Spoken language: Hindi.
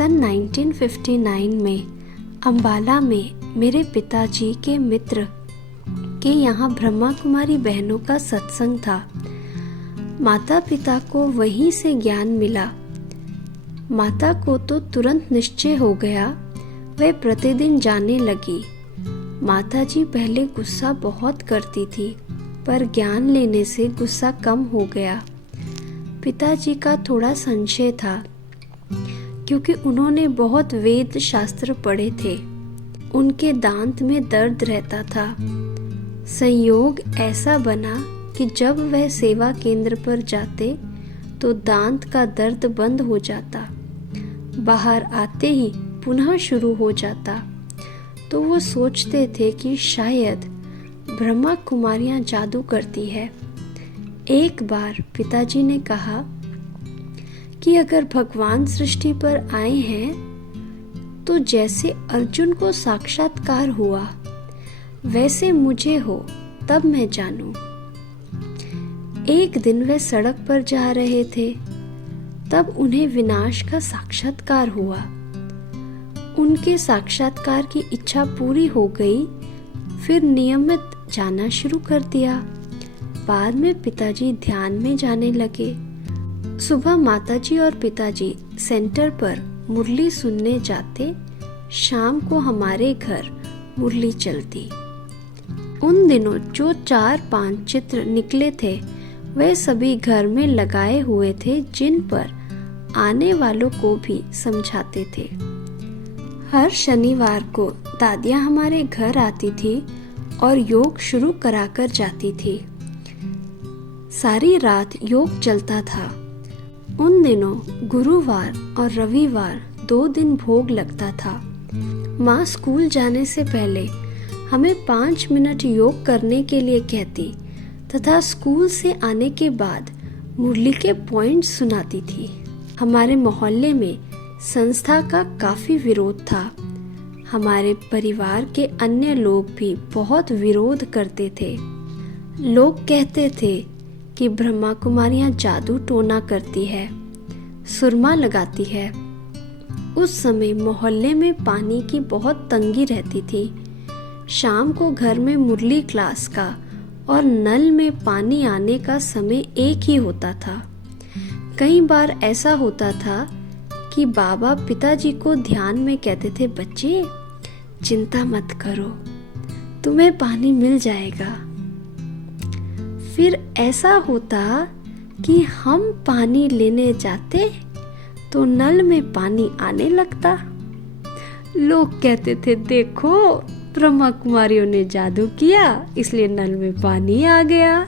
सन 1959 में अम्बाला में मेरे पिताजी के मित्र के यहाँ ब्रह्मा कुमारी बहनों का सत्संग था। माता पिता को वहीं से ज्ञान मिला। माता को तो तुरंत निश्चय हो गया, वह प्रतिदिन जाने लगी। माताजी पहले गुस्सा बहुत करती थी, पर ज्ञान लेने से गुस्सा कम हो गया। पिताजी का थोड़ा संशय था, क्योंकि उन्होंने बहुत वेद शास्त्र पढ़े थे। उनके दांत में दर्द रहता था। संयोग ऐसा बना कि जब वह सेवा केंद्र पर जाते तो दांत का दर्द बंद हो जाता, बाहर आते ही पुनः शुरू हो जाता। तो वो सोचते थे कि शायद ब्रह्मा कुमारियां जादू करती है। एक बार पिताजी ने कहा कि अगर भगवान सृष्टि पर आए हैं तो जैसे अर्जुन को साक्षात्कार हुआ वैसे मुझे हो, तब मैं जानूं। एक दिन वे सड़क पर जा रहे थे, तब उन्हें विनाश का साक्षात्कार हुआ। उनके साक्षात्कार की इच्छा पूरी हो गई, फिर नियमित जाना शुरू कर दिया। बाद में पिताजी ध्यान में जाने लगे। सुबह माताजी और पिताजी सेंटर पर मुरली सुनने जाते, शाम को हमारे घर मुरली चलती। उन दिनों जो 4-5 चित्र निकले थे वे सभी घर में लगाए हुए थे, जिन पर आने वालों को भी समझाते थे। हर शनिवार को दादियाँ हमारे घर आती थी और योग शुरू कराकर जाती थी। सारी रात योग चलता था। उन दिनों गुरुवार और रविवार 2 दिन भोग लगता था। माँ स्कूल जाने से पहले हमें 5 मिनट योग करने के लिए कहती तथा स्कूल से आने के बाद मुरली के पॉइंट सुनाती थी। हमारे मोहल्ले में संस्था का काफी विरोध था। हमारे परिवार के अन्य लोग भी बहुत विरोध करते थे। लोग कहते थे कि ब्रह्मा कुमारियां जादू टोना करती है, सुरमा लगाती है। उस समय मोहल्ले में पानी की बहुत तंगी रहती थी। शाम को घर में मुरली क्लास का और नल में पानी आने का समय एक ही होता था। कई बार ऐसा होता था कि बाबा पिताजी को ध्यान में कहते थे, बच्चे चिंता मत करो, तुम्हें पानी मिल जाएगा। फिर ऐसा होता कि हम पानी लेने जाते तो नल में पानी आने लगता। लोग कहते थे, देखो ब्रह्मा कुमारियों ने जादू किया, इसलिए नल में पानी आ गया।